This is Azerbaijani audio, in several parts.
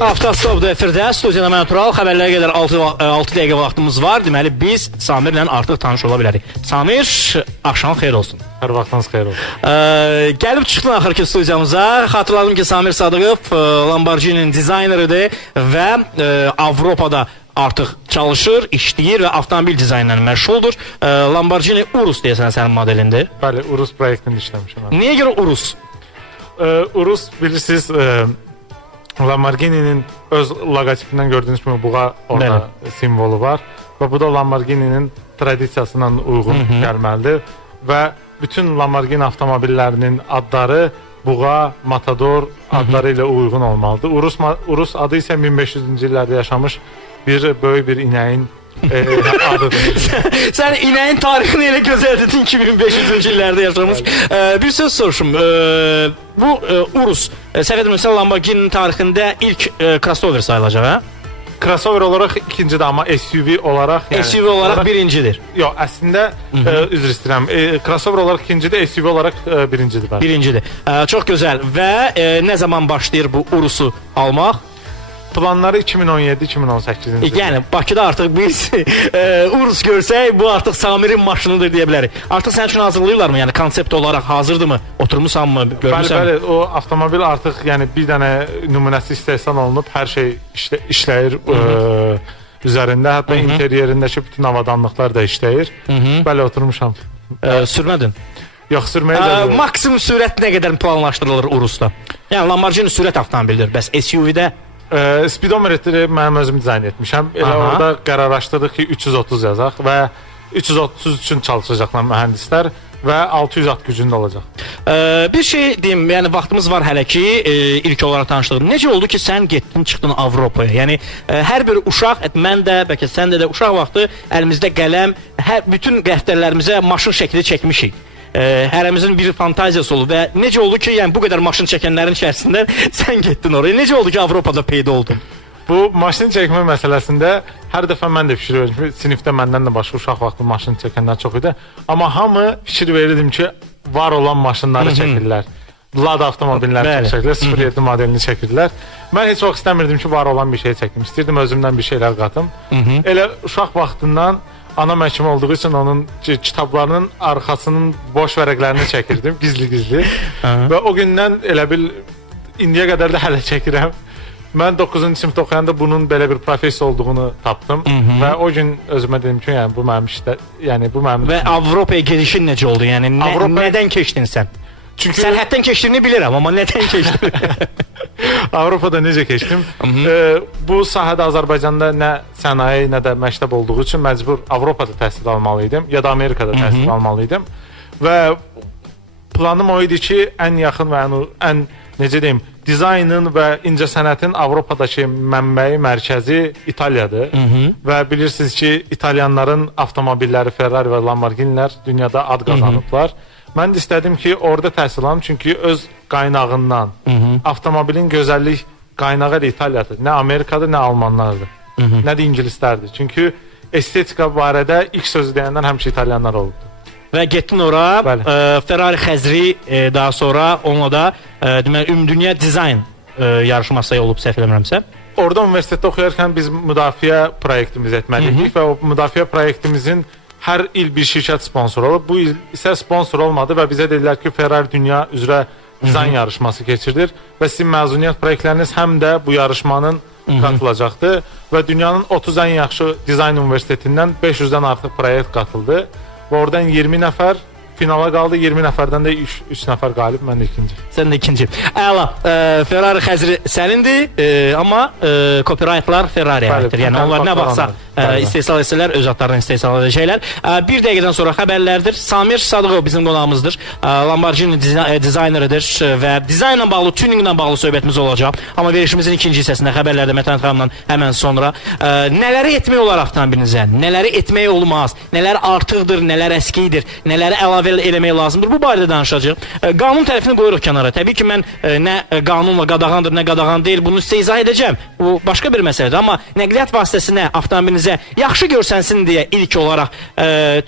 Avtostopda efirdə, studiyada mən Tural, xəbərlərə qədər 6 dəqiqə vaxtımız var. Deməli, biz Samirlə artıq tanış ola bilərik. Samir, axşam xeyir olsun. Hər vaxtınız xeyir olsun. Gəlib çıxdın axırki studiyamıza. Xatırladım ki, Samir Sadıqov Lamborghini'nin dizayneridir və Avropada artıq çalışır, işləyir və avtomobil dizaynlarına məşğuldur. Lamborghini Urus deyəsən sənin modelindir. Bəli, Urus proyektində işləmişəm. Niyə görə Urus? Urus bilirsiniz, Lamborghini'nin öz logotipindən gördüyünüz kimi buğa orada simvolu var və bu da Lamborghini'nin tradisiyasına uyğun gəlməlidir və bütün Lamborghini avtomobillərinin adları buğa, matador adları ilə uyğun olmalıdır. Urus adı isə 1500-cü illərdə yaşamış bir böyük bir inəyin adıdır. Sən inəyin tarixini elə gözəldin ki 1500-cü illərdə yaşamış. Bir söz soruşum. Bu Urus, səhv etmirəmsə Lamborghini'nin tarixində ilk crossover sayılacaq, hə? Crossover olaraq ikincidir, amma SUV olaraq SUV olaraq birincidir. Yox, əslində üzr istəyirəm. Crossover olaraq ikincidir, SUV olaraq birincidir. Birincidir. Çox gözəl. Və nə zaman başlayır bu Urus'u almaq? Planları 2017-2018-ci il. Yəni Bakıda artıq biz Urus görsək, bu artıq Samir'in maşınıdır deyə bilərik. Artıq sənin üçün hazırlayırlarmı? Yəni konsept olaraq hazırdırmı? Oturmusanmı? Görmüsən? Bəli, o avtomobil artıq yəni bir dənə nümunəsi istehsal olunub, hər şey işləyir üzərində, hətta interyerindəki bütün avadanlıqlar da işləyir. Bəli, oturmuşam. Sürmədin? Yox, sürməyə maksimum sürət nə qədər planlaşdırılır Urus'da? Yəni Lamborghini sürət avtomobildir, bəs SUV-də? Speedometri mənim özüm dizayn etmişəm. Elə orada qərarlaşdırdıq ki 330 yazaq və 330 üçün çalışacaqlar mühəndislər və 600 at gücündə olacaq. Bir şey deyim, yəni vaxtımız var hələ ki, ilk olaraq tanışdığım. Necə oldu ki sən getdin, çıxdın Avropaya? Yəni hər bir uşaq, mən də, bəlkə sən də uşaq vaxtı əlimizdə qələm, bütün dəftərlərimizə maşın şəkli çəkmişik. Hərəmizin bir fantaziyası oldu və necə oldu ki, yəni bu qədər maşın çəkənlərin içərisində sən getdin oraya? Necə oldu ki, Avropada peyda oldun? Bu maşın çəkmə məsələsində hər dəfə mən də fikir verirdim. Sinifdə məndən də başqa uşaq vaxtı maşın çəkənlər çox idi. Amma hamı fikir verirdim ki, var olan maşınları çəkirlər. Lada avtomobilləri çəkirlər, 07 modelini çəkirdilər. Mən heç vaxt istəmirdim ki, var olan bir şey çəkim. İstirdim özümdən bir şeylər qatım. Elə uşaq vaxtından ana məhkəmə olduğu üçün onun kitablarının arxasının boş vərəqlərini çəkirdim, gizli-gizli. Və o gündən elə bil indiyə qədər də hələ çəkirəm. Mən 9-cu sinifdə oxuyanda bunun belə bir professiya olduğunu tapdım və o gün özümə dedim ki, yəni bu mənim işdə, yəni bu mənim. Və Avropaya gedişin necə oldu? Yəni nədən keçdin sən? Çünki sərhəddən keçdiyini bilirəm, amma nədən keçdin? Avropada necə keçdim? Bu sahədə Azərbaycanda nə sənaye, nə də məktəb olduğu üçün məcbur Avropada təhsil almalıydım ya da Amerikada təhsil almalıydım. Və planım o idi ki, ən yaxın və ən necə deyim, dizaynın və incəsənətin Avropadakı mənbəyi, mərkəzi İtaliyadır. Və bilirsiniz ki, İtalyanların avtomobilləri Ferrari və Lamborghini'lər dünyada ad qazanıblar. Mən də istədim ki, orada təhsil alım, çünki öz qaynağından avtomobilin gözəllik qaynağı da İtaliyadır. Nə Amerikadır, nə Almanlardır, nə də İngilislərdir. Çünki estetika barədə ilk sözü deyəndən həmişə İtalyanlar oldu. Və getdin ora, Ferrari Xəzri, daha sonra onunla da Ümumdünya Dizayn yarışması olub, səhv eləmirəmsə. Orada universitetdə oxuyarkən biz müdafiə proyektimiz etməliydik və o müdafiə proyektimizin hər il bir şirkət sponsor olub. Bu il isə sponsor olmadı və bizə dedilər ki, Ferrari dünya üzrə dizayn yarışması keçirilir və sizin məzuniyyət proyektləriniz həm də bu yarışmanın qatılacaqdır və dünyanın 30 ən yaxşı dizayn universitetindən 500-dən artıq proyekt qatıldı və oradan 20 nəfər finala qaldı, 20 nəfərdən də 3 nəfər qalib, mən də ikinci. Sən də ikinci. Əla, Ferrari Xəzri sənindir, amma copyrightlar Ferrari'yə aiddir. Yəni onlar nə vaxtsa istehsal etsələr, öz adlarını istehsal edəcəklər. Bir dəqiqədən sonra xəbərlərdir. Samir Sadıqov bizim qonağımızdır. Lamborghini dizayneridir və dizaynla bağlı, tuninglə bağlı söhbətimiz olacaq. Amma verişimizin ikinci hissəsində xəbərlərdə Mətən xanımla həmən sonra nələri etmək olar avtomobilinizə, nələri etmək olmaz, nələr artıqdır, nələr əskidir, nələri əlavə əlavə eləmək lazımdır. Bu barədə danışacağıq. Qanun tərəfini qoyuruq kənara. Təbii ki, mən nə qanunla qadağandır, nə qadağan deyil, bunu sizə izah edəcəm. Bu başqa bir məsələdir. Amma nəqliyyat vasitəsinə, avtomobilinizə yaxşı görsənsin deyə ilk olaraq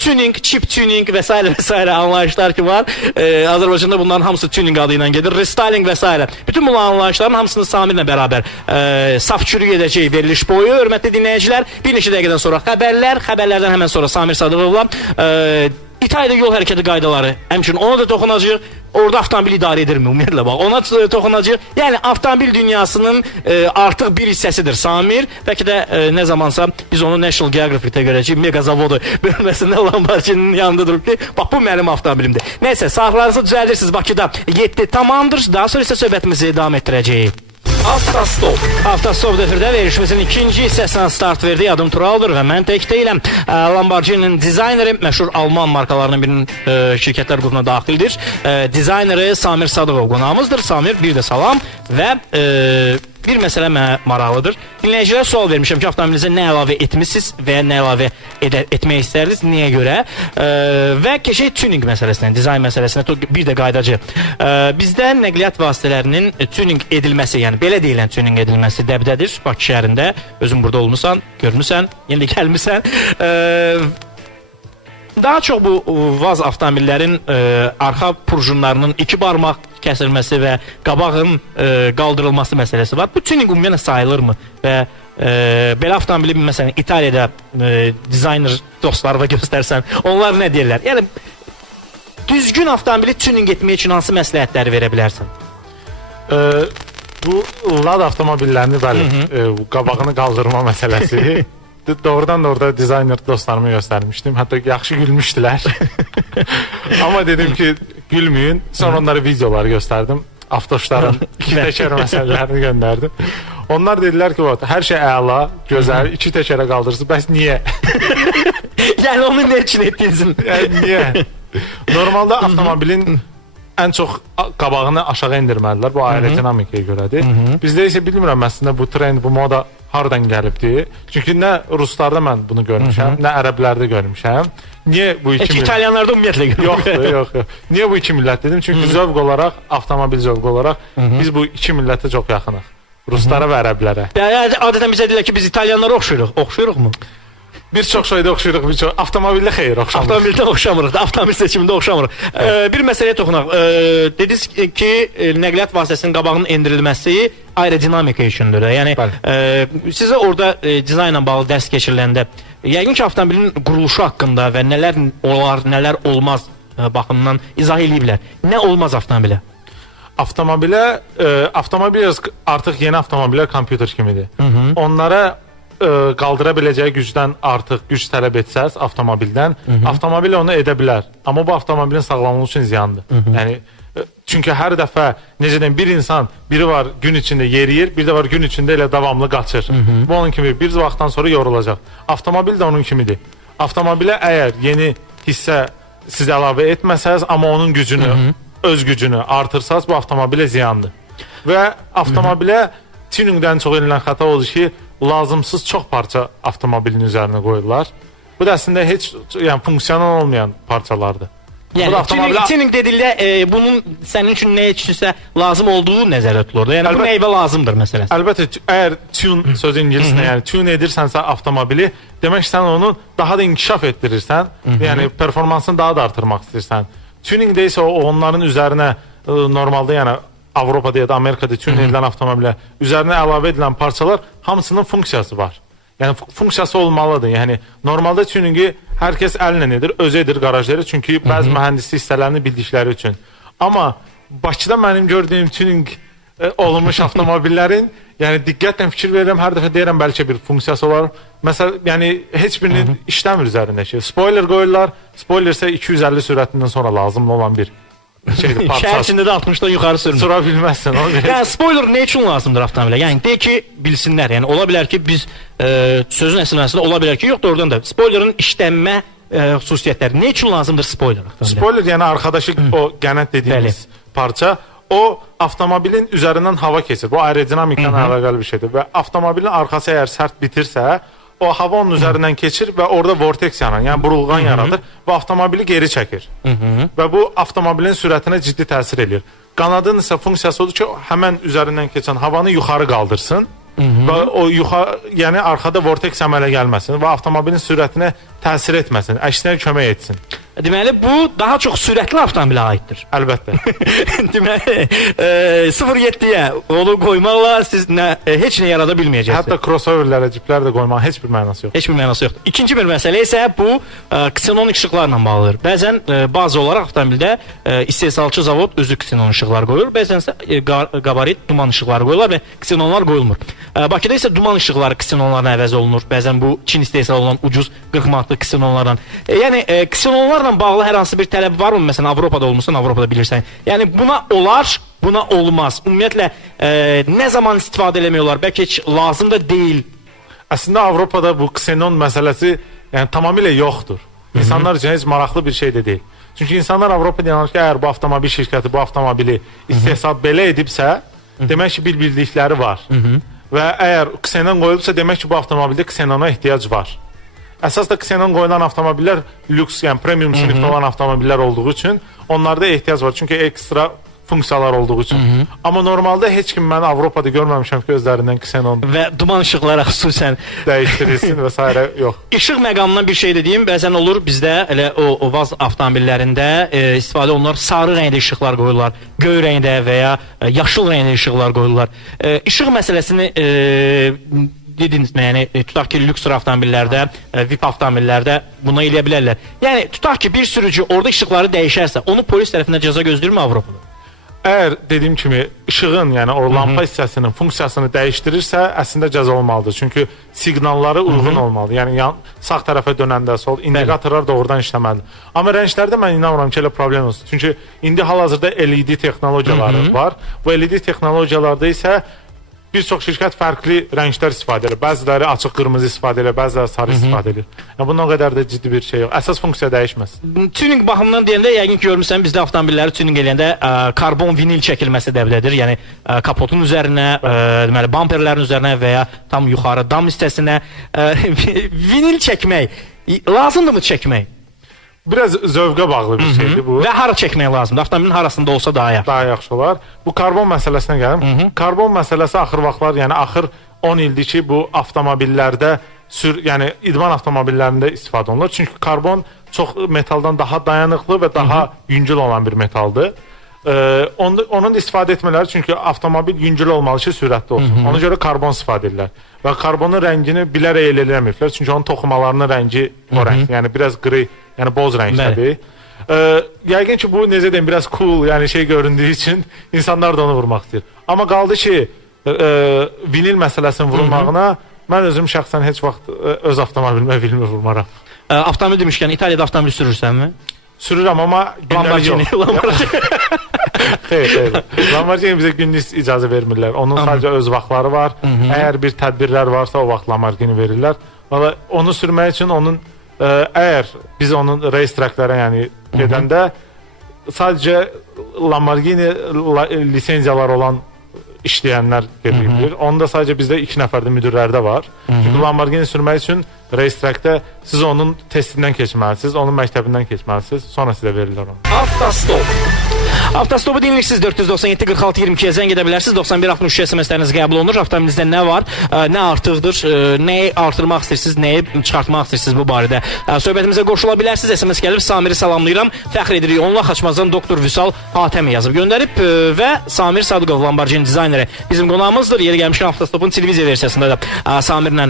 tuning, chip tuning və s. və s. anlayışlar ki var. Azərbaycanda bunların hamısı tuning adı ilə gedir. Restyling və s. Bütün bu anlayışların hamısını Samirlə bərabər saf çürük edəcək veriliş boyu. Hörmətli dinləyicilər, bir neçə dəqiqədən sonra xəbərlərdən həmən sonra Samir Sadıqovla İtaliyada yol hərəkəti qaydaları, həmçinin ona da toxunacaq. Orada avtomobil idarə edirmi? Ümumiyyətlə bax, ona toxunacaq. Yəni avtomobil dünyasının artıq bir hissəsidir Samir. Bəlkə də nə zamansa biz onu National Geographic-də görəcəyik. Mega zavodu bölməsində Lamborghini'nin yanında durub ki, bax bu mənim avtomobilimdir. Nəysə, saatlarınızı düzəldirsiniz. Bakıda 7 tamamdır. Daha sonra isə söhbətimizi davam etdirəcəyik. Avtostop. Avtostop efirdə verilişimizin ikinci hissəsindən start verdi. Adım Turaldır və mən tək deyiləm. Lamborghini'nin dizayneri, məşhur Alman markalarının birinin şirkətlər qrupuna daxildir. Dizayneri Samir Sadıqov qonağımızdır. Samir, bir də salam və bir məsələ mənə maraqlıdır. Dinləyicilərə sual vermişəm ki, avtomobilinizə nə əlavə etmişsiniz və nə əlavə etmək istərdiniz, niyə görə? Və keçək tuning məsələsinə, dizayn məsələsinə bir də qaydacı. Bizdə nəqliyyat vasitələrinin tuning edilməsi, yəni belə deyilən tuning edilməsi dəbdədir. Bakı şəhərində, özün burada olmusan, görmüsən, yenə gəlmisən. Daha çox bu vaz avtomobillərin arxa prujunlarının 2 barmaq kəsilməsi və qabağın qaldırılması məsələsi var. Bu tuning ümumiyyətlə sayılırmı? Və belə avtomobili məsələn İtaliyada dizayner dostlarına göstərsən, onlar nə deyirlər? Yəni düzgün avtomobili tuning etmək üçün hansı məsləhətləri verə bilərsən? Bu Lada avtomobillərini bəli, qabağını qaldırma məsələsi. Doğrudan da orada dizayner dostlarıma göstermiştim. Hatta yaxşı gülmüşdülər. Ama dedim ki gülmeyin. Sonra onlara videolar gösterdim. Avtoşların iki teker meselelerini gönderdim. Onlar dediler ki her şey əla, gözəl, iki tekere kaldırsın. Bəs niye? Yani onu ne için etdinizin? Yani niye? Normalde avtomobilin en çok qabağını aşağı indirmədilər. Bu aerodinamikaya görədir. Bizdə isə bilmirəm əslində bu trend, bu moda hardan gəlibdi? Çünki nə Ruslarda mən bunu görmüşəm, nə ərəblərdə görmüşəm. Niye bu iki millət? İtalyanlarda ümumiyyətlə görmüşəm. Yox. Niye bu iki millət dedim? Çünki zövq olaraq, avtomobil zövq olaraq biz bu iki millətə çox yaxınıq. Ruslara və ərəblərə. Adətən bizə deyirlər ki, biz İtalyanlara oxşuyuruq. Oxşuyuruqmu? Bir çox şeydə oxşuyuruq, bir çox. Avtomobildə xeyr oxşamırıq. Avtomobildə oxşamırıq, avtomobil seçimində oxşamırıq. Bir məsələyə toxunaq. Dediniz ki, nəqliyyat vasitəsinin qabağının endirilməsi aerodinamika üçündür. Yəni sizə orada dizaynla bağlı dərs keçiriləndə yəqin ki, avtomobilin quruluşu haqqında və nələr olar, nələr olmaz baxımından izah eləyiblər. Nə olmaz avtomobilə? Avtomobil artıq yeni avtomobillər kompüter kimidir. Onlara qaldıra biləcəyi gücdən artıq güc tələb etsəz avtomobildən, avtomobil onu edə bilər. Amma bu avtomobilin sağlamlığı üçün ziyandır. Yəni çünki hər dəfə necə deyim, bir insan, biri var gün içində yeriyir, bir də var gün içində elə davamlı qaçır. Bu onun kimi bir vaxtdan sonra yorulacaq. Avtomobil də onun kimidir. Avtomobilə əgər yeni hissə siz əlavə etməsəz, amma onun gücünü, öz gücünü artırsaz, bu avtomobilə ziyandır. Və avtomobilə tuningdən çox edilən xəta olur ki, lazımsız çox parça avtomobilin üzərinə qoyurlar. Bu da əslində heç funksiyonel olmayan parçalardır. Yəni tuning dedikdə bunun sənin üçün nə üçünsə lazım olduğu nəzərdə tutulur. Yəni bu nəyvə lazımdır məsələsi. Əlbəttə, əgər tune sözü ingiliscə, yəni tune edirsənsə avtomobili, demək sən onu daha da inkişaf etdirirsən, yəni performansını daha da artırmaq istəyirsən. Tuningdə isə onların üzərinə normalda, yəni Avropada ya da Amerikada tune edilən avtomobilə üzərinə əlavə edilən parçalar hamısının funksiyası var. Yəni funksiyası olmalıdır. Yəni normalda tuningi hər kəs əllə edir, özü edir qarajları, çünki bəzi mühəndislik hissələrini bildikləri üçün. Amma Bakıda mənim gördüyüm tuning olunmuş avtomobillərin, yəni diqqətlə fikir verirəm, hər dəfə deyirəm bəlkə bir funksiyası olar. Məsələn, yəni heç birinin işləmir üzərindəki. Spoiler qoyurlar, spoiler isə 250 sürətindən sonra lazımlı olan bir şeydir, şəhər içində də 60-dan yuxarı sürmür. Sura bilməzsən. Yəni spoiler nə üçün lazımdır avtomobilə? Yəni deyək ki, bilsinlər. Yəni ola bilər ki, biz sözün əsasında ola bilər ki, yox, doğrudan da spoilerin işlənmə xüsusiyyətləri nə üçün lazımdır spoiler? Spoiler yəni arxadakı o qənət dediyimiz parça, o avtomobilin üzərindən hava keçir. Bu aerodinamiklə əlaqəli bir şeydir və avtomobilin arxası əgər sərt bitirsə, o hava onun üzərindən keçir və orada vortex yaranır, yəni burulğan yaradır və avtomobili geri çəkir. Və bu avtomobilin sürətinə ciddi təsir edir. Qanadın isə funksiyası odur ki, həmən üzərindən keçən havanı yuxarı qaldırsın və o yəni arxada vortex əmələ gəlməsin və avtomobilin sürətinə təsir etməsin, əksinə kömək etsin. Deməli, bu daha çox sürətli avtomobilə aiddir. Əlbəttə. Deməli, 0-7-yə onu qoymaqla siz heç nə yarada bilməyəcəksiniz. Hətta crossoverlərə, ciplərə də qoymağın heç bir mənası yoxdur. Heç bir mənası yoxdur. İkinci bir məsələ isə bu ksenon işıqlarla bağlıdır. Bəzən bazı olaraq avtomobildə istehsalçı zavod özü ksenon işıqlar qoyur, bəzən isə qabarit duman işıqları qoyurlar və ksenonlar qoyulmur. Bakıda isə duman işıqları ksenonlarla əvəz olunur. Bəzən bu Çin istehsal olan ucuz 40 manatlıq ksenonlarla. Yəni ksenonlarla bağlı hər hansı bir tələb varmı? Məsələn, Avropada olmuşsan, Avropada bilirsən. Yəni buna olar, buna olmaz. Ümumiyyətlə nə zaman istifadə eləmək olar? Bəlkə heç lazım da deyil. Əslində Avropada bu ksenon məsələsi yəni tamamilə yoxdur. İnsanlar üçün heç maraqlı bir şey də deyil. Çünki insanlar Avropada inanır ki, əgər bu avtomobil şirkəti bu avtomobili istehsal belə edibsə, demək ki, bir bildikləri var. Və əgər ksenon qoyulubsa, demək ki, bu avtomobildə ksenona ehtiyac var. Əsas da ksenon qoyulan avtomobillər lüks, yəni premium sinifdə olan avtomobillər olduğu üçün onlarda ehtiyac var. Çünki ekstra funksiyalar olduğu üçün. Amma normalda heç kim mən Avropada görməmişəm ki, özlərindən ksenon və duman işıqlara xüsusən dəyişdirilsin və s. yox. İşıq məqamından bir şey dediyim, bəzən olur bizdə elə o vaz avtomobillərində istifadə olunur, sarı rəngdə işıqlar qoyurlar, göy rəngdə və ya yaşıl rəngdə işıqlar qoyurlar. İşıq məsələsini dediniz, yəni tutaq ki, lüks avtomobillərdə, VIP avtomobillərdə buna eləyə bilərlər. Yəni tutaq ki, bir sürücü orada işıqları dəyişərsə, onu polis tərəfindən cəza gözləyirmi Avropada? Əgər dediyim kimi işığın, yəni o lampa hissəsinin funksiyasını dəyişdirirsə, əslində cəza olmalıdır. Çünki siqnalları uyğun olmalıdır. Yəni sağ tərəfə dönəndə sol indikatorlar doğrudan işləməlidir. Amma rənglərdə mən inanmıram ki, elə problem olsun. Çünki indi hal-hazırda LED texnologiyaları var. Bu LED texnologiyalarda isə bir çox şirkət fərqli rənglər istifadə edir. Bəziləri açıq qırmızı istifadə edir, bəziləri sarı istifadə edir. Yəni bundan o qədər də ciddi bir şey yox. Əsas funksiya dəyişməz. Tuning baxımından deyəndə yəqin ki, görmüsən bizdə avtomobilləri tuning eləyəndə karbon vinil çəkilməsi dəvlədir. Yəni kapotun üzərinə, deməli bamperlərin üzərinə və ya tam yuxarı dam hissəsinə vinil çəkmək lazımdırmı çəkmək? Biraz zövqə bağlı bir şeydir bu. Və hara çəkmək lazımdır? Avtomobilin harasında olsa daha yaxşı. Daha yaxşı olar. Bu karbon məsələsinə gəlim. Karbon məsələsi axır vaxtlar, yəni axır 10 ildir ki, bu avtomobillərdə yəni idman avtomobillərində istifadə olunur. Çünki karbon çox metaldan daha dayanıqlı və daha yüngül olan bir metaldır. Onun istifadə etmələri çünki avtomobil yüngül olmalı ki, sürətli olsun. Ona görə karbon istifadə edirlər. Və karbonun rəngini bilərək elə eləmirlər. Çünki onun toxumalarının rəngi o rəng. Yəni biraz qri, yəni boz rəngdədir. Yəqin ki, bu necə deyim, biraz cool, yəni şey göründüyü üçün insanlar da onu vurmaq istəyir. Amma qaldı ki, vinil məsələsinin vurulmağına mən özüm şəxsən heç vaxt öz avtomobilimə vinil vurmaram. Avtomobil demişkən, İtaliyada avtomobil sürürsənmi? Sürürəm, amma gündəlik yox. Xeyr. Lamborghini bizə günlük icazə vermirlər. Onun sadəcə öz vaxtları var. Əgər bir tədbirlər varsa, o vaxt Lamborghini verirlər. Valla onu sürmək üçün onun əgər biz onun race tracklərə yəni gedəndə sadəcə Lamborghini lisenziyalar olan işləyənlər gedir. Onu da sadəcə bizdə 2 nəfərdə müdirlərdə var. Çünki Lamborghini sürmək üçün race trackdə siz onun testindən keçməlisiniz, onun məktəbindən keçməlisiniz, sonra sizə verirlər onu. Avtostop. Avtostopu dinləyirsiniz 497 46 22-yə zəng edə bilərsiniz. 9163 SMS-ləriniz qəbul olunur. Avtomobilinizdə nə var, nə artıqdır, nəyi artırmaq istəyirsiniz, nəyi çıxartmaq istəyirsiniz bu barədə söhbətimizə qoşula bilərsiniz. SMS gəlib, Samiri salamlayıram. Fəxr edirik. Onunla Xaçmazdan doktor Vüsal Hatəmi yazıb göndərib və Samir Sadıqov Lamborghini dizayneri bizim qonağımızdır. Yeri gəlmişkən Avtostopun televiziya versiyasında da Samirlə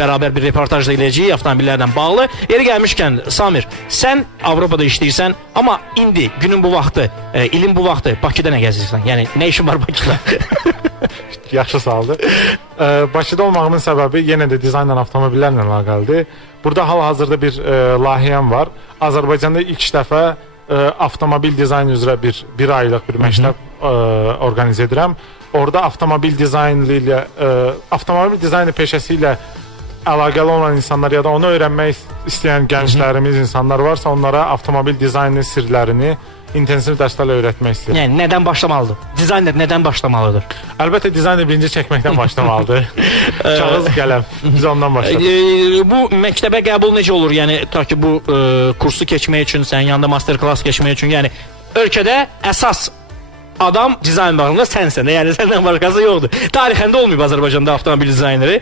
bərabər bir reportaj da eləyəcəyik avtomobillərlə bağlı. Yeri gəlmişkən Samir, sən Avropada işləyirsən, amma indi günün bu vaxtı ilin bu vaxtı Bakıda nə gəzirsən? Yəni nə işin var Bakıda? Yaxşı sualdır. Bakıda olmağımın səbəbi yenə də dizaynla avtomobillərlə əlaqəlidir. Burada hal-hazırda bir layihəm var. Azərbaycanda ilk dəfə avtomobil dizaynı üzrə bir aylıq bir məktəb orqanizə edirəm. Orada avtomobil dizaynı peşəsi ilə əlaqəli olan insanlar ya da onu öyrənmək istəyən gənclərimiz, insanlar varsa onlara avtomobil dizaynı sirlərini intensiv dərslərlə öyrətmək istəyir. Yəni nədən başlamalıdır? Dizayner nədən başlamalıdır? Əlbəttə dizayner birinci çəkməkdən başlamalıdır. Kağız, qələm. Biz ondan başlayırıq. Bu məktəbə qəbul necə olur? Yəni ta ki bu kursu keçmək üçün, sənin yanında master class keçmək üçün, yəni ölkədə əsas adam dizayn bağında sənsən. Yəni səndən başqası yoxdur. Tarixində olmayıb Azərbaycanda avtomobil dizayneri.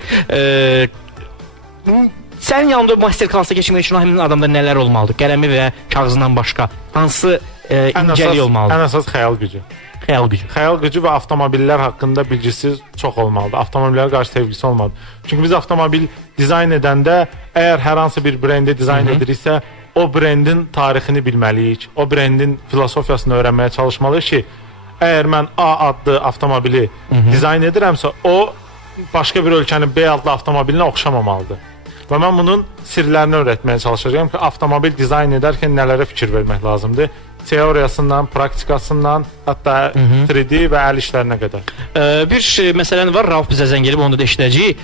Sənin yanında master class keçmək üçün həmin adamda nələr olmalıdır? Qələmi və kağızından başqa hansı incəlik olmalıdır? Ən əsas xəyal gücü. Xəyal gücü. Xəyal gücü və avtomobillər haqqında bilgisi çox olmalıdır. Avtomobillərə qarşı sevgisi olmalıdır. Çünki biz avtomobil dizayn edəndə əgər hər hansı bir brendi dizayn ediriksə, o brendin tarixini bilməliyik. O brendin filosofiyasını öyrənməyə çalışmalıyıq ki, əgər mən A adlı avtomobili dizayn edirəmsə, o başqa bir ölkənin B adlı avtomobilinə oxşamamalıdır. Və mən bunun sirlərini öyrətməyə çalışacağam ki, avtomobil dizayn edərkən nələrə fikir vermək lazımdır. Teoriyasından, praktikasından, hətta 3D və əl işlərinə qədər. Bir məsələn var, Rauf bizə zəng gelib, onu da eşidəcəyik.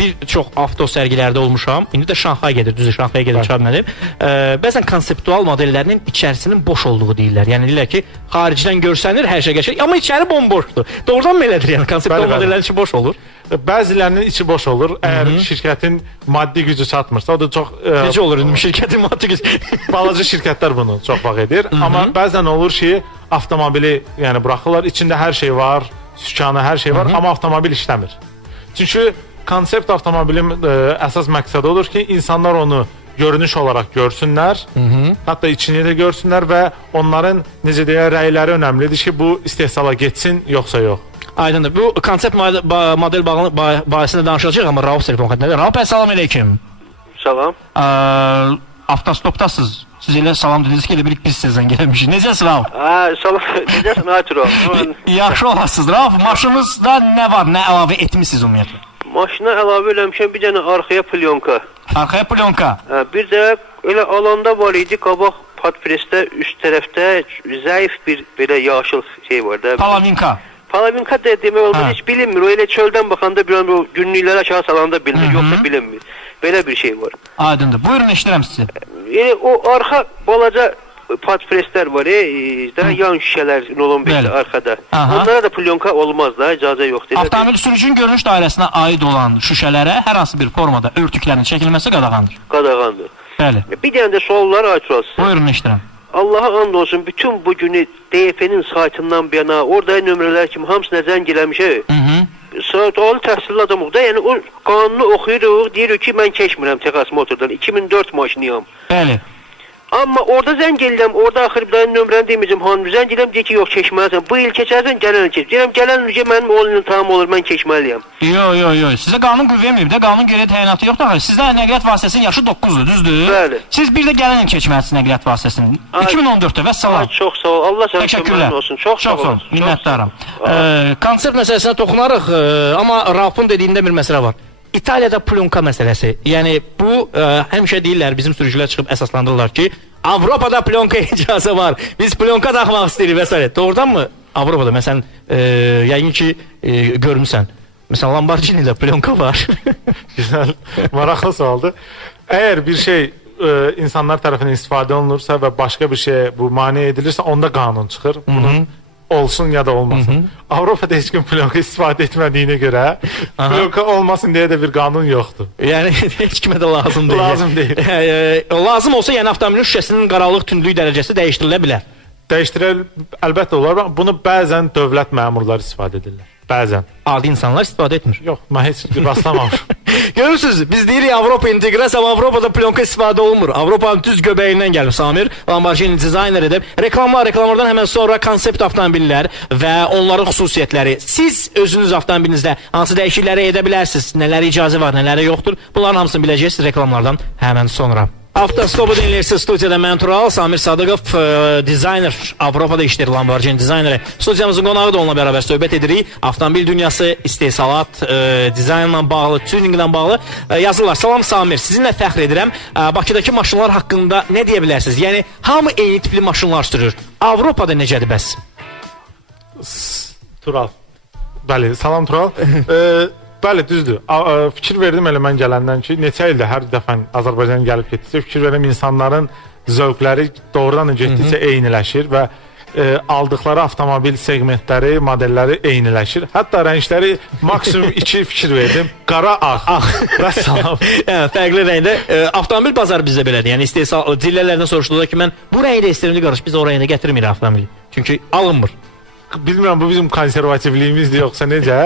Bir çox avto sərgilərdə olmuşam. İndi də Şanxay gedir, düzdür, Şanxaya gedir, çağırıb. Bəzən konseptual modellərinin içərisinin boş olduğu deyirlər. Yəni deyirlər ki, xaricdən görsənir, hər şey qəşəng, amma içəri bomboşdur. Doğrudan belədir, yəni konseptual modellərin içi boş olur. Bəzilərinin içi boş olur. Əgər şirkətin maddi gücü çatmırsa, o da çox necə olur indi şirkətin maddi gücü? Balaca şirkətlər bunu çox vaxt edir. Amma bəzən olur ki, avtomobili yəni buraxırlar, içində hər şey var, sükanı, hər şey var, amma avtomobil işləmir. Çünki konsept avtomobilin əsas məqsədi odur ki, insanlar onu görünüş olaraq görsünlər, hətta içini də görsünlər və onların necə deyə rəyləri önəmlidir ki, bu istehsala getsin, yoxsa yox. Aydındır. Bu konsept model barəsində danışacağıq, amma Rauf telefon xəttindədir. Rauf bəy, salam əleykum. Salam. Avtostopdasınız. Siz elə salam dediniz ki, elə bilik biz sizdən gəlmişik. Necəsiz Rauf? Salam. Necəsin Ayturo? Yaxşı olasınız Rauf. Maşınızda nə var, nə əlavə etmişsiniz ümumiyyətlə? Maşına əlavə eləmişəm bir dənə arxaya plyonka. Arxaya plyonka. Bir də elə alanda var idi, qabaq padpresdə üst tərəfdə zəif bir belə yaşıl şey var da. Palavinka. Palavinka da demək olmaz, heç bilinmir. O elə çöldən baxanda bir an o günlükləri aşağı salanda bilinir, yoxsa bilinmir. Belə bir şey var. Aydındır. Buyurun, eşidirəm sizi. Yəni o arxa balaca padpreslər var, yan şüşələr nolon belə arkada. Onlara da plyonka olmaz da, icazə yoxdur. Avtomobil sürücünün görünüş dairəsinə aid olan şüşələrə hər hansı bir formada örtüklərin çəkilməsi qadağandır. Qadağandır. Bəli. Bir dənə də suallar Aytros. Buyurun, eşidirəm. Allaha and olsun, bütün bu günü DF'nin saytından bir yana, orada nömrələr kimi hamısına zəng eləmişəm. Ali təhsilli adamıq da, yəni o qanunu oxuyuruq, deyirik ki, mən keçmirəm Texas Motor'dan, 2004 maşiniyam. Bəli. Amma orada zəng eləyəm, orada axır bir dənə nömrəni deməyəcəm, hanım, zəng eləyəm, deyir ki, yox, keçməlisən. Bu il keçərsən, gələn il keç. Deyirəm, gələn il mənim o ilin tamam olur, mən keçməliyəm. Yox. Sizə qanun qüvvəyə verməyib də, qanun görə təyinatı yoxdur. Sizdə nəqliyyat vasitəsinin yaşı 9-dur, düzdür? Bəli. Siz bir də gələn il keçməlisiniz nəqliyyat vasitəsinin. 2014-də vəssalam. Çox sağ ol. Allah sənə köməkli olsun. Çox sağ ol. Minnətdaram. Konsept məsələsinə toxunarıq, amma Raufun dediyində bir məsələ var. İtaliyada plyonka məsələsi. Yəni bu həmişə deyirlər, bizim sürücülər çıxıb əsaslandırırlar ki, Avropada plyonka icazə var. Biz plyonka taxmaq istəyirik və s. Doğrudan mı? Avropada məsələn yəqin ki görmüsən. Məsələn Lamborghini-də plyonka var. Güzel, maraqlı sualdır. Əgər bir şey insanlar tərəfindən istifadə olunursa və başqa bir şeye bu mane edilirsə, onda qanun çıxır. Bunun olsun ya da olmasın. Avropada heç kim plyonka istifadə etmədiyinə görə plyonka olmasın deyə də bir qanun yoxdur. Yəni heç kimə də lazım deyil. Lazım deyil. Lazım olsa yəni avtomobilin şüşəsinin qaralıq tündlük dərəcəsi dəyişdirilə bilər. Əlbəttə olar. Bunu bəzən dövlət məmurları istifadə edirlər. Bəzən. Adi insanlar istifadə etmir. Yox, mən heç rastlamamışam. Görürsünüz, biz deyirik Avropa inteqrasiya, amma Avropada plyonka istifadə olunmur. Avropanın düz göbəyindən gəlib Samir, Lamborghini dizayner edib. Reklamlardan həmən sonra konsept avtomobillər və onların xüsusiyyətləri. Siz özünüz avtomobilinizdə hansı dəyişiklikləri edə bilərsiniz? Nələrə icazə var, nələrə yoxdur? Bunların hamısını biləcəksiniz reklamlardan həmən sonra. Avtostopu dinləyirsiniz, studiyada mən Tural, Samir Sadıqov, dizayner, Avropada işləyir, Lamborghini dizayneri. Studiyamızın qonağı da onunla bərabər söhbət edirik. Avtomobil dünyası, istehsalat, dizaynla bağlı, tuninglə bağlı yazırlar. Salam Samir, sizinlə fəxr edirəm. Bakıdakı maşınlar haqqında nə deyə bilərsiniz? Yəni, hamı eyni tipli maşınlar sürür. Avropada necədir bəs? Tural. Bəli, salam Tural. Bəli, düzdür. Fikir verdim elə mən gələndən ki, neçə ildə hər dəfə Azərbaycan gəlib getdikcə fikir verirəm insanların zövqləri doğrudan getdikcə eyniləşir və aldıqları avtomobil segmentləri, modelləri eyniləşir. Hətta rəngləri maksimum 2 fikir verdim. Qara, ağ və salam. Yəni fərqli rəngdə avtomobil bazarı bizdə belədir. Yəni istehsal dillərlərdən soruşdular ki, mən bu rəngdə istəyirəm qardaş, biz o rəngdə gətirmirik avtomobili. Çünki alınmır. Bilmirəm bu bizim konservativliyimizdir yoxsa necə.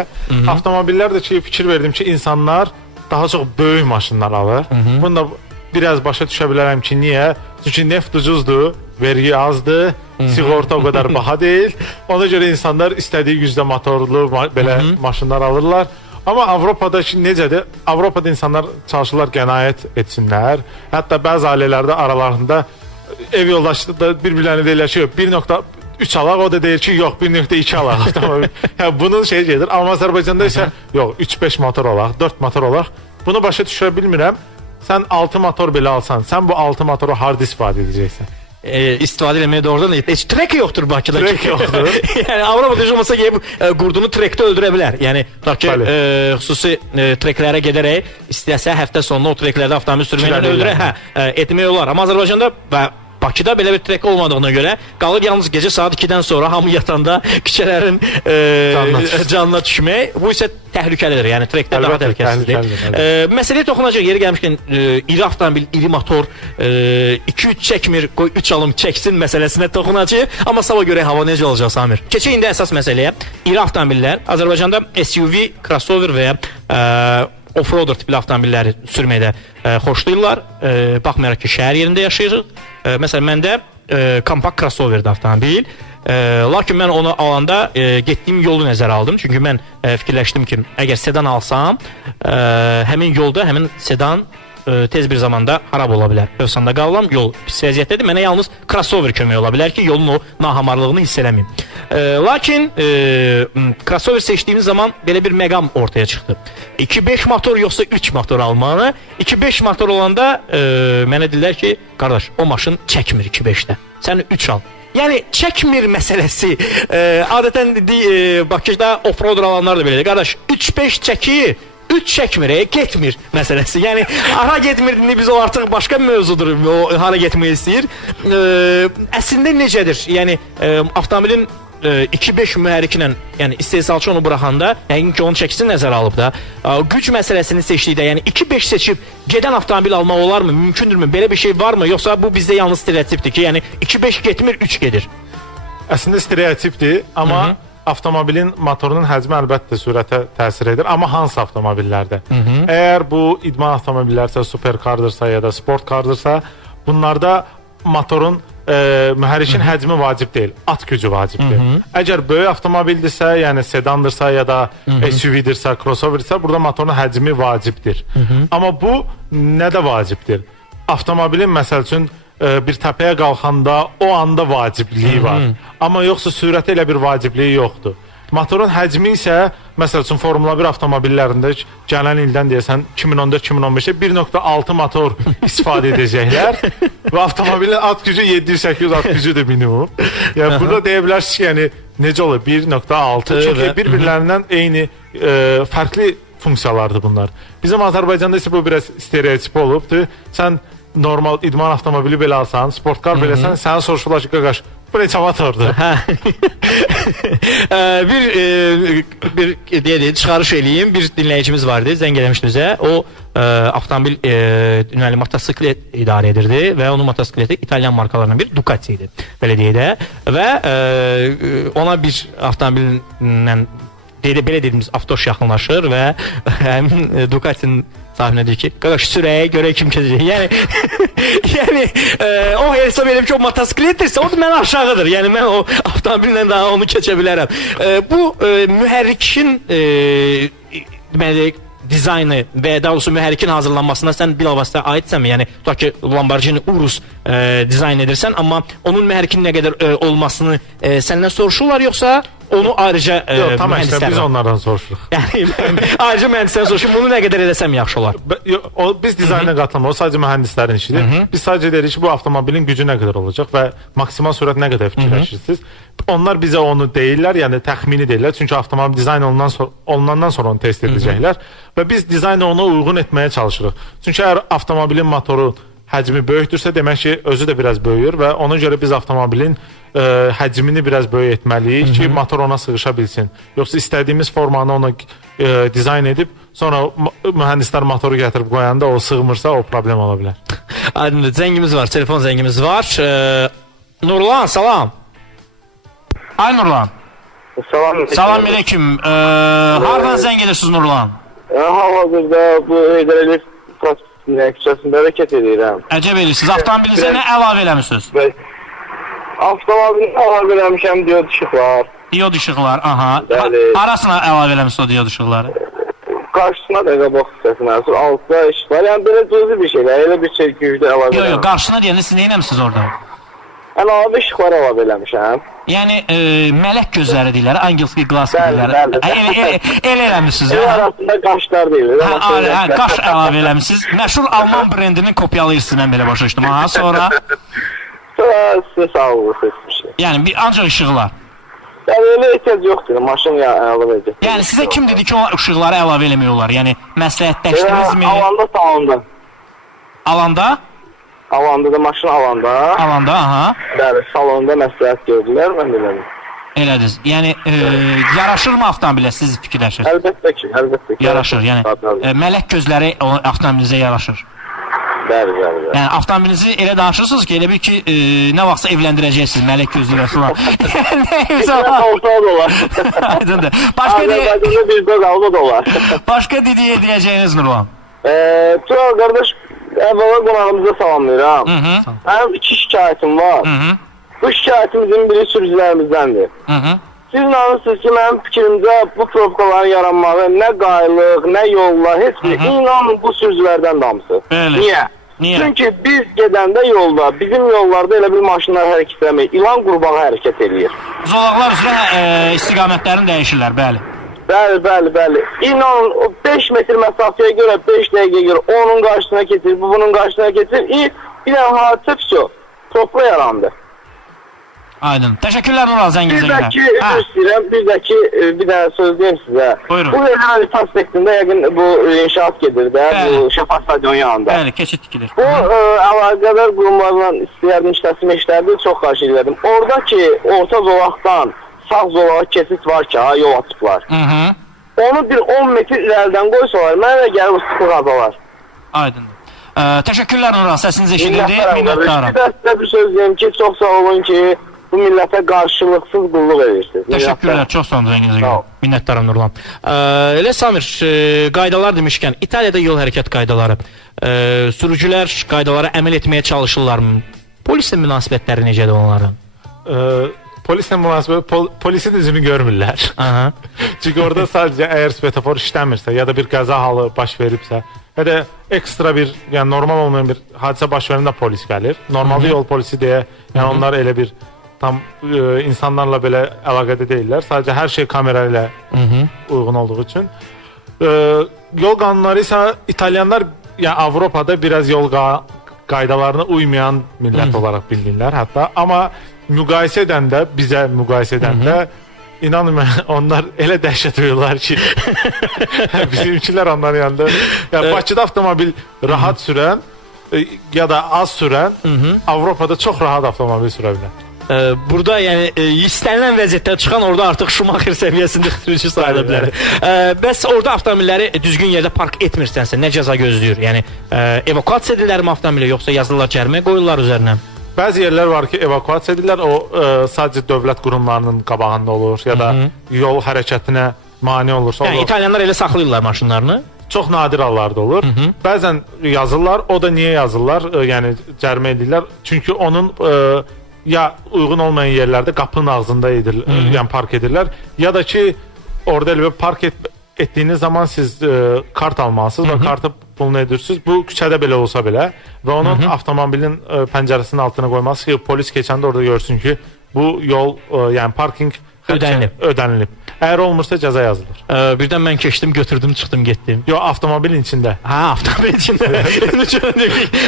Avtomobillər də ki, fikir verdim ki, insanlar daha çox böyük maşınlar alır. Bunu da biraz başa düşə bilərəm ki, niyə? Çünki neft ucuzdur, vergi azdır, sığorta o qədər baha deyil. Ona görə insanlar istədiyi gücdə motorlu belə maşınlar alırlar. Amma Avropada necədir? Avropada insanlar çalışırlar qənaət etsinlər. Hətta bəzi ailələrdə aralarında ev yoldaşı da bir-birlərini deyirlər ki, 1.3 alaq, o da deyir ki, yox 1.2 alaq avtomobil. Yəni bunun şey gedir. Amma Azərbaycanda isə yox 3-5 motor olaq, 4 motor olaq. Bunu başa düşə bilmirəm. Sən 6 motor belə alsan, sən bu 6 motoru harda istifadə edəcəksən? İstifadə eləməyə doğrudan heç trek yoxdur Bakıda. Trek yoxdur. Yəni Avropada heç olmasa gəlib qurdunu trekdə öldürə bilər. Yəni tutaq ki, xüsusi treklərə gedərək istəsə həftə sonunda o treklərdə avtomobil sürməklə öldürə etmək olar. Amma Azərbaycanda və Bakıda belə bir trek olmadığına görə qalır yalnız gecə saat 2-dən sonra hamı yatanda küçələrin canına düşmək. Bu isə təhlükəlidir. Yəni trekdə daha təhlükəsizdir. Məsələyə toxunacaq, yeri gəlmişkən iri avtomobil, iri motor 2-3 çəkmir, qoy 3 alım çəksin məsələsinə toxunacaq. Amma sabah görək hava necə olacaq Samir. Keçək indi əsas məsələyə. İri avtomobillər Azərbaycanda SUV, crossover və ya off-roader tipli avtomobilləri sürməkdə xoşlayırlar. Baxmayaraq ki, şəhər yerində yaşayırıq. Məsələn, məndə kompakt crossoverdir avtomobil. Lakin mən onu alanda getdiyim yolu nəzərə aldım. Çünki mən fikirləşdim ki, əgər sedan alsam, həmin yolda həmin sedan tez bir zamanda harab ola bilər. Övsanda qalıram, yol pis vəziyyətdədir. Mənə yalnız crossover kömək ola bilər ki, yolun o nahamarlığını hiss eləməyim. Lakin crossover seçdiyimiz zaman belə bir məqam ortaya çıxdı. 2.5 motor yoxsa 3 motor almalı. 2.5 motor olanda mənə dedilər ki, qardaş, o maşın çəkmir 2.5-də. Sən 3 al. Yəni çəkmir məsələsi. Adətən Bakıda off-roader alanlar da belədir. Qardaş, 3.5 çəkir, 3 çəkmir, getmir məsələsi. Yəni hara getmir, biz o artıq başqa mövzudur. O hara getmək istəyir. Əslində necədir? Yəni avtomobilin 2.5 mühərriklə, yəni istehsalçı onu buraxanda, yəni ki, onun çəkisi nəzərə alıb da, güc məsələsini seçdikdə, yəni 2.5 seçib gedən avtomobil almaq olarmı? Mümkündürmü? Belə bir şey varmı? Yoxsa bu bizdə yalnız stereotipdir ki, yəni 2.5 getmir, 3 gedir. Əslində stereotipdir, amma avtomobilin motorunun həcmi əlbəttə sürətə təsir edir, amma hansı avtomobillərdə? Əgər bu idman avtomobillərsə, superkardırsa ya da sportkardırsa, bunlarda motorun mühərrikin həcmi vacib deyil, at gücü vacibdir. Əgər böyük avtomobildirsə, yəni sedandırsa ya da SUV-dirsə, crossoverdirsə, burada motorun həcmi vacibdir. Amma bu nədə vacibdir? Avtomobilin məsəl üçün bir təpəyə qalxanda o anda vacibliyi var. Amma yoxsa sürətə elə bir vacibliyi yoxdur. Motorun həcmi isə, məsəl üçün Formula 1 avtomobillərində gələn ildən deyəsən 2014-2015-də 1.6 motor istifadə edəcəklər və avtomobilin at gücü 700-800 at gücüdür minimum. Yəni burada deyə bilərsiniz ki, yəni necə olur 1.6? Çünki bir-birlərindən eyni fərqli funksiyalardır bunlar. Bizim Azərbaycanda isə bu biraz stereotip olubdur. Sən normal idman avtomobili belə alsan, sportkar beləsən, sənə soruşurlar ki, qaqaş, bu neçə motordur? Bir deyək, çıxarış eləyim. Bir dinləyicimiz vardı, zəng eləmişdi bizə. O avtomobil motosiklet idarə edirdi və onun motosikleti İtalyan markalarından bir Ducati idi. Belə deyək də. Və ona bir avtomobillə belə dediyimiz avtoş yaxınlaşır və həmin Ducatinin sahibinə deyir ki, qaqaş sürəyə görək kim keçəcək. Yəni o hesab edib ki, o motosikletdirsə, o da mən aşağıdır. Yəni mən o avtomobillə daha onu keçə bilərəm. Bu mühərrikin deməli dizaynı və daha doğrusu mühərrikin hazırlanmasına sən bilavasitə aidsən? Yəni tutaq ki, Lamborghini Urus dizayn edirsən, amma onun mühərrikin nə qədər olmasını səndən soruşurlar, yoxsa onu ayrıca mühəndislər var? Biz onlardan soruşuruq. Yəni ayrıca mühəndislər soruşuruq, bunu nə qədər edəsəm yaxşı olar? Biz dizayna qatılmırıq, o sadəcə mühəndislərin işidir. Biz sadəcə deyirik ki, bu avtomobilin gücü nə qədər olacaq və maksimal sürət nə qədər fikirləşirsiniz. Onlar bizə onu deyirlər, yəni təxmini deyirlər. Çünki avtomobil dizayn olunandan sonra onu test edəcəklər və biz dizaynı ona uyğun etməyə çalışırıq. Çünki əgər avtomobilin motoru həcmi böyükdürsə, demək ki, özü də biraz böyüyür və ona görə biz avtomobilin həcmini biraz böyük etməliyik ki, motor ona sığışa bilsin. Yoxsa istədiyimiz formanı ona dizayn edib, sonra mühəndislər motoru gətirib qoyanda o sığmırsa, o problem ola bilər. Aydındır, zəngimiz var, telefon zəngimiz var. Nurlan, salam. Ay Nurlan. Salam aleyküm. Hardan zəng edirsiniz Nurlan? Hal-hazırda bu Heydər Əliyev prospektinin küçəsində hərəkət edirəm. Əcəb edirsiniz. Avtomobilinizə nə əlavə eləmisiniz? Avtomobilinə əlavə eləmişəm diod işıqlar. Diod işıqlar, aha. Bəli. Harasına əlavə eləmisiniz o diod işıqları? Qarşısına da qabaq küçəsinə, altda işıqlar. Yəni belə cüzi bir şeylər, elə bir şey gücdə əlavə eləmişəm. Yox, qarşısına deyəndə siz nə eləmisiniz orada? Əlavə işıqlar əlavə eləmişəm. Yəni mələk gözləri deyirlər, angelski glass deyirlər. Elə eləmisiniz. El arasında qaşlar deyilir. Qaş əlavə eləmisiniz. Məşhur Alman brendinin kopyalayırsınız, mən belə başa düşdüm. Aha, sonra sizə sağ olun, bir şey. yəni ancaq işıqlar. Yəni elə ehtiyac yoxdur, maşın əlavə edəcək. Yəni sizə kim dedi ki, o işıqları əlavə eləmək olar? Yəni məsləhətləşdinizmi? Alanda, salonda. Alanda? Alanda da, maşın alanda. Alanda, aha. Bəli, salonda məsləhət gördülər, mən elədim. Elədiniz. Yəni yaraşırmı avtomobilə siz fikirləşirsiniz? Əlbəttə ki, əlbəttə ki. Yaraşır, yəni mələk gözləri avtomobilinizə yaraşır. Bəli, bəli, bəli. Yəni avtomobilinizi elə danışırsınız ki, elə bir ki, nə vaxtsa evləndirəcəksiniz mələk gözləri falan. Neysə, ortada da olar. aydındır. Azərbaycanda bizdə qalma da olar. Başqa deyəcəyiniz Nurlan? Tural qardaş, əvvəla qonağımıza salamlayıram. Mənim 2 şikayətim var. Bu şikayətimizin biri sürücülərimizdəndir. Siz inanırsınız ki, mənim fikrimcə bu probkaların yaranmağı nə qaylıq, nə yollar, heç bir inanın bu sürücülərdən damısı. Niyə? Çünki biz gedəndə yolda, bizim yollarda elə bir maşınlar hərəkət etmir, ilan qurbağa hərəkət edir. Zolaqlar üzrə istiqamətlərini dəyişirlər, bəli. Bəli. İnanın, o 5 metr məsafəyə görə, 5 dəqiqəyə görə onun qarşısına keçir, bu bunun qarşısına keçir. Bir dənə hadisə fişo, topla yarandı. Aydın. Təşəkkürlər Nurlan zəngizə görə. Bir də ki, bir dənə söz deyim sizə. Buyurun. Bu Heydər prospektində yəqin bu inşaat gedir də, bu Şəfa stadionu yanında. Bəli, keçid tikilir. Bu əlaqədar qurumlarla istəyərdim, işləsin işlərdi, çox xahiş edirdim. Oradakı orta zolaqdan sağ zolağa keçid var ki, yol açıblar. Onu bir 10 metr irəlidən qoysalar, mənə də gəlib sıxlıq azalar. Aydın. Təşəkkürlər Nurlan, səsiniz eşidildi. Minnətdaram. Bir də bir söz deyim ki, çox sağ olun ki, bu millətə qarşılıqsız qulluq edirsiniz. Təşəkkürlər, çox sağ olun zəngizə görə. Minnətdaram Nurlan. Elə Samir, qaydalar demişkən, İtaliyada yol hərəkət qaydaları, sürücülər qaydalara əməl etməyə çalışırlarmı? Polislə münasibətləri necədir onların? Polislə münasibət, polisin üzünü görmürlər. Çünki orada sadəcə əgər svetofor işləmirsə, ya da bir qəza halı baş veribsə, ya da ekstra bir, yəni normal olmayan bir hadisə baş verəndə polis gəlir. Normalda yol polisi deyə, yəni onlar elə bir tam insanlarla belə əlaqədə deyirlər. Sadəcə hər şey kamera ilə uyğun olduğu üçün. Yol qanunları isə İtalyanlar, yəni Avropada biraz yol qaydalarına uymayan millət olaraq bilinirlər hətta. Amma müqayisə edəndə, bizə müqayisə edəndə, inanın onlar elə dəhşət duyurlar ki, bizimkilər onların yanında. Yəni Bakıda avtomobil rahat sürən ya da az sürən Avropada çox rahat avtomobil sürə bilər. Burada yəni istənilən vəziyyətdə çıxan orada artıq Schumacher səviyyəsində sürücü sayıla bilər. Bəs orada avtomobilləri düzgün yerdə park etmirsənsə nə cəza gözləyir? Yəni evakuasiya edirlərmi avtomobili, yoxsa yazırlar cərimə qoyurlar üzərinə? Bəzi yerlər var ki, evakuasiya edirlər, o sadəcə dövlət qurumlarının qabağında olur ya da yol hərəkətinə mane olursa olur. Yəni İtalyanlar elə saxlayırlar maşınlarını? Çox nadir hallarda olur. Bəzən yazırlar, o da niyə yazırlar? Yəni cərimə edirlər. Çünki onun ya uyğun olmayan yerlərdə qapının ağzında yəni park edirlər, ya da ki orada elə bir park etdiyiniz zaman siz kart almalısınız və kartı pulunu edirsiniz. Bu küçədə belə olsa belə və onun avtomobilin pəncərəsinin altına qoymalısınız ki, polis keçəndə orada görsün ki, bu yol, yəni parking ödənilib. Əgər olmursa cəza yazılır. Birdən mən keçdim, götürdüm, çıxdım, getdim. Yox, avtomobilin içində. Avtomobilin içində.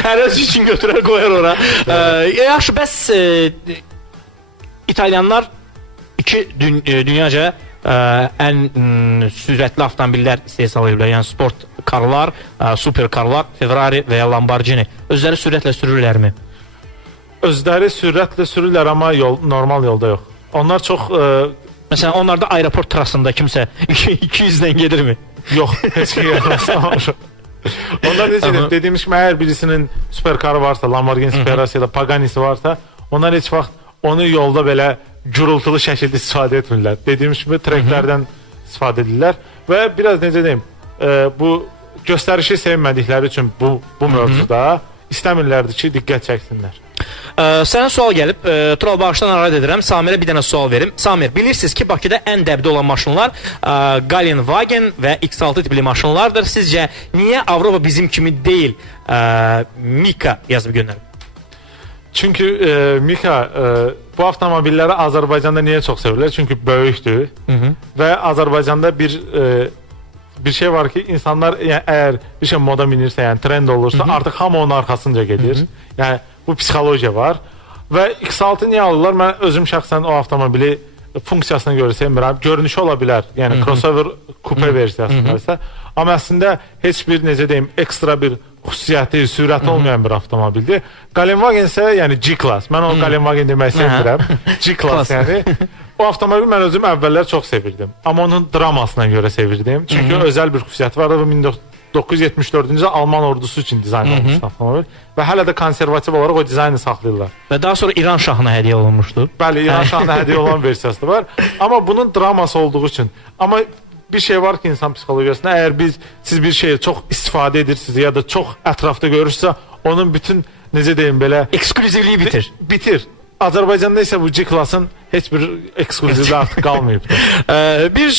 Hərəsi üçün götürər, qoyar ora. Yaxşı, bəs İtalyanlar dünyaca ən sürətli avtomobillər istehsal edirlər, yəni sport karlar, super karlar, Ferrari və ya Lamborghini özləri sürətlə sürürlərmi? Özləri sürətlə sürürlər, amma normal yolda yox. Onlar çox Məsələn, onlarda aeroport trasında kimsə 200-dən gedirmi? yox, heç kim yox. Onlar necə dediyimiz kimi, əgər birisinin superkarı varsa, Lamborghini Superası ya da Pagani'si varsa, onlar heç vaxt onu yolda belə gürültülü şəkildə istifadə etmirlər. Dediyimiz kimi treklərdən istifadə edirlər və biraz necə deyim, bu göstərişi sevmədikləri üçün bu mövzuda istəmirlərdi ki, diqqət çəksinlər. Sənə sual gəlib, Tural bağışdan arad edirəm, Samirə bir dənə sual verim. Samir, bilirsiniz ki, Bakıda ən dəbdə olan maşınlar Galenwagen və X6 tipli maşınlardır. Sizcə, niyə Avropa bizim kimi deyil Mika yazıb göndərib? Çünki Mika bu avtomobilləri Azərbaycanda niyə çox sevirlər? Çünki böyükdür və Azərbaycanda bir şey var ki, insanlar əgər bir şey moda minirsə, yəni trend olursa, artıq hamı onun arxasınca gedir. Yəni bu psixologiya var və X6 niyə alırlar? Mən özüm şəxsən o avtomobili funksiyasına görə sevmirəm. Görünüşü ola bilər, yəni crossover kupe versiyasında, amma əslində heç bir, necə deyim, ekstra bir xüsusiyyəti, sürəti olmayan bir avtomobildir. Galenwagen isə, yəni G-Class. Mən o Galenwagen demək sevmirəm. G-Class yəni. O avtomobil mən özüm əvvəllər çox sevirdim. Amma onun dramasına görə sevirdim. Çünki özəl bir xüsusiyyəti var və 1974-cü Alman ordusu üçün dizayn olmuş avtomobil və hələ də konservativ olaraq o dizaynı saxlayırlar. Və daha sonra İran şahına hədiyyə olunmuşdu. Bəli, İran şahına hədiyyə olan versiyası da var. Amma bunun draması olduğu üçün. Amma bir şey var ki, insan psixologiyasında, əgər siz bir şeyi çox istifadə edirsiniz ya da çox ətrafda görürsünüzsə, onun bütün, necə deyim, belə ekskluzivliyi bitir. Bitir. Azərbaycanda isə bu G-Class'ın heç bir ekskluzivliyi artıq qalmayıbdır. Bir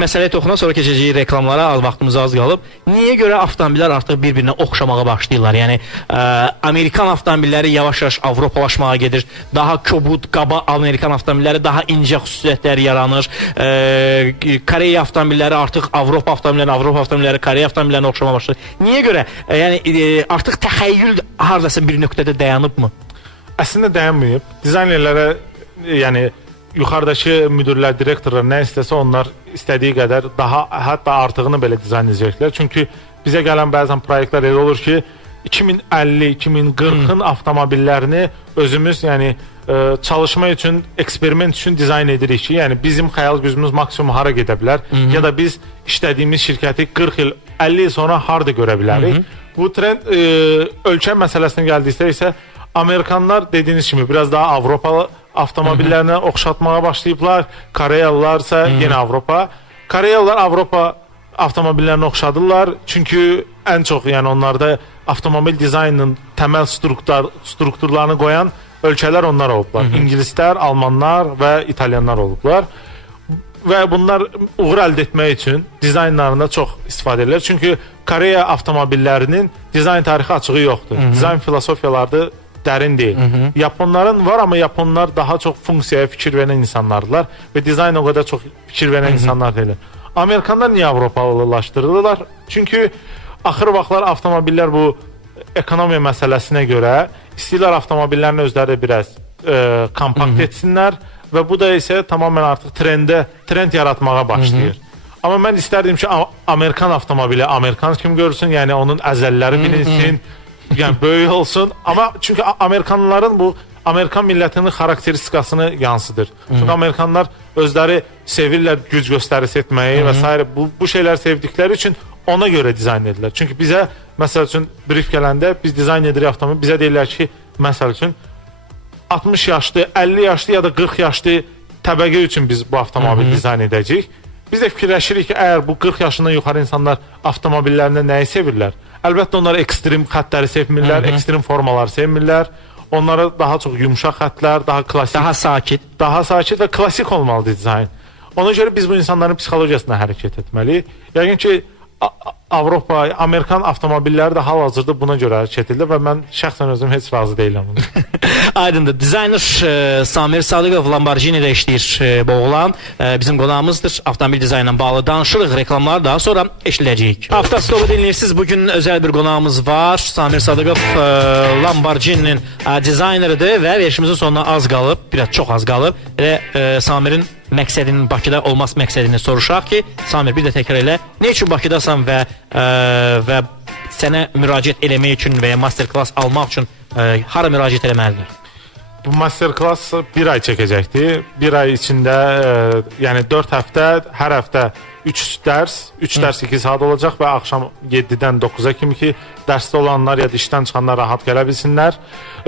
məsələyə toxunan sonra keçəcəyik reklamlara, vaxtımız az qalıb. Niyə görə avtomobillər artıq bir-birinə oxşamağa başlayırlar? Yəni Amerikan avtomobilləri yavaş-yavaş Avropalaşmağa gedir. Daha kobud, qaba Amerikan avtomobilləri daha incə xüsusiyyətlər yaranır. Koreya avtomobilləri artıq Avropa avtomobilləri Koreya avtomobillərinə oxşamağa başlayır. Niyə görə? Yəni artıq təxəyyül hardasa bir nöqtədə dayanıbmı? Əslində dayanmayıb. Dizaynerlərə, yəni yuxarıdakı müdürlər, direktorlar nə istəsə onlar istədiyi qədər daha, hətta artığını belə dizayn edəcəklər. Çünki bizə gələn bəzən proyektlər elə olur ki, 2050-2040-ın avtomobillərini özümüz, yəni çalışma üçün, eksperiment üçün dizayn edirik ki, yəni bizim xəyal gücümüz maksimum hara gedə bilər ya da biz işlədiyimiz şirkəti 40 il, 50 il sonra harda görə bilərik. Bu trend ölkə məsələsinə gəldikdə isə Amerikanlar dediyiniz kimi biraz daha Avropalı avtomobillərinə oxşatmağa başlayıblar. Koreyalılarsa yenə Avropa. Koreyalılar Avropa avtomobillərini oxşadırlar. Çünki ən çox, yəni onlarda avtomobil dizaynının təməl strukturlarını qoyan ölkələr onlar olublar. İngilislər, Almanlar və İtalyanlar olublar. Və bunlar uğur əldə etmək üçün dizaynlarında çox istifadə edirlər. Çünki Koreya avtomobillərinin dizayn tarixi açığı yoxdur. Dizayn filosofiyaları dərin deyil. Yaponların var, amma Yaponlar daha çox funksiyaya fikir verən insanlardılar və dizayn o qədər çox fikir verən insanlar deyil. Amerikanlar niyə Avropalılaşdırırlar? Çünki axır vaxtlar avtomobillər bu ekonomiya məsələsinə görə istəyirlər avtomobillərini özləri biraz kompakt etsinlər və bu da isə tamamilə artıq trend yaratmağa başlayır. Amma mən istərdim ki, Amerikan avtomobili Amerikan kimi görsün, yəni onun əzəlləri bilinsin, yəni böyük olsun. Amma çünki Amerikanlıların bu Amerikan millətinin xarakteristikasını yansıdır. Çünki Amerikanlar özləri sevirlər güc göstərisi etməyi və s. Bu şeylər sevdikləri üçün ona görə dizayn edirlər. Çünki bizə, məsəl üçün, brief gələndə biz dizayn edirik avtomobil, bizə deyirlər ki, məsəl üçün 60 yaşlı, 50 yaşlı ya da 40 yaşlı təbəqə üçün biz bu avtomobil dizayn edəcəyik. Biz də fikirləşirik ki, əgər bu 40 yaşından yuxarı insanlar avtomobillərində nəyi sevirlər? Əlbəttə onlara ekstrem xəttləri sevmirlər, ekstrem formaları sevmirlər. Onlara daha çox yumşaq xəttlər, daha klasik, daha sakit və klasik olmalıdır dizayn. Ona görə biz bu insanların psixologiyasına hərəkət etməliyik. Yəqin ki, Avropa, Amerikan avtomobilləri də hal-hazırda buna görə hərəkət edilir və mən şəxsən özüm heç razı deyiləm bunu. Aydındır. Dizayner Samir Sadıqov Lamborghini-də işləyir bu oğlan. Bizim qonağımızdır. Avtomobil dizaynla bağlı danışırıq. Reklamları daha sonra eşləyəcəyik. Avtostopu dinləyirsiniz. Bugün özəl bir qonağımız var. Samir Sadıqov Lamborghini-nin dizayneridir və verişimizin sonuna az qalıb. Biraz çox az qalıb. Samirin məqsədinin Bakıda olmaz məqsədini soruşaq ki, Samir bir də təkrar elə. Nə üçün Bakıdasan və sənə müraciət eləmək üçün və ya master class almaq üçün hara müraciət eləməlidir? Bu master class 1 ay çəkəcəkdir. 1 ay içində yəni 4 həftə, hər həftə 3 dərs 2 saat olacaq və axşam 7-dən 9-a kimi ki, dərsdə olanlar ya da işdən çıxanlar rahat gələ bilsinlər.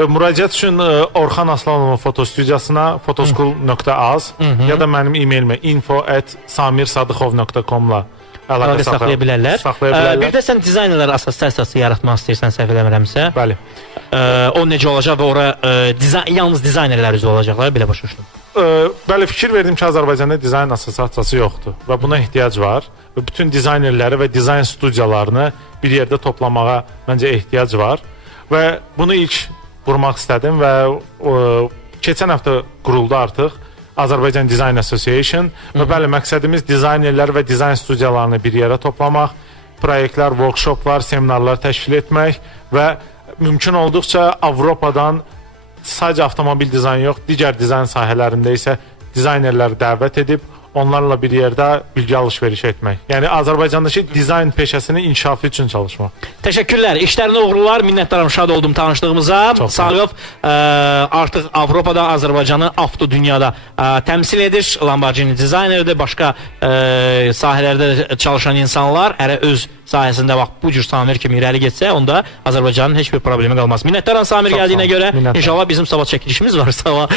Müraciət üçün Orxan Aslanovun fotostudiyasına photoschool.az ya da mənim e-mailimə info@samirsadıxov.com-la əlaqə saxlaya bilərlər. Bir də sən dizaynerlər assosiasiyası yaratmaq istəyirsən, səhv eləmirəmsə. Bəli. O necə olacaq və ora yalnız dizaynerlər üzrə olacaqlar, belə başa düşdüm. Bəli, fikir verdim ki, Azərbaycanda dizayn assosiasiyası yoxdur və buna ehtiyac var. Bütün dizaynerləri və dizayn studiyalarını bir yerdə toplamağa məncə ehtiyac var və bunu ilk vurmaq istədim və keçən həftə quruldu artıq Azərbaycan Design Association və bəli, məqsədimiz dizaynerlər və dizayn studiyalarını bir yerə toplamaq, proyektlər, workshoplar, seminarlar təşkil etmək və mümkün olduqca Avropadan sadəcə avtomobil dizayn yox, digər dizayn sahələrində isə dizaynerləri dəvət edib onlarla bir yerdə bilgi alış-veriş etmək. Yəni Azərbaycandakı dizayn peşəsinin inkişafı üçün çalışmaq. Təşəkkürlər. İşlərinə uğurlar. Minnətdaram, şad oldum tanışdığımıza. Sağov artıq Avropada Azərbaycanı avto dünyada təmsil edir. Lamborghini dizaynerdir. Başqa sahələrdə çalışan insanlar hərə öz sahəsində bax bu cür Samir kimi irəli getsə, onda Azərbaycanın heç bir problemi qalmaz. Minnətdaram Samir gəldiyinə görə. İnşallah bizim sabah çəkilişimiz var. Sabah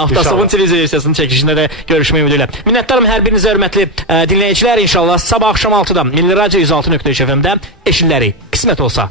Avtasovun televiziya versiyasının çəkilişində də görüşmək ümidi ilə. Minnətdaram hər birinizə hörmətli dinləyicilər. İnşallah sabah axşam 6-da Milli Radio 106.3 FM-də eşinləri qismət olsa.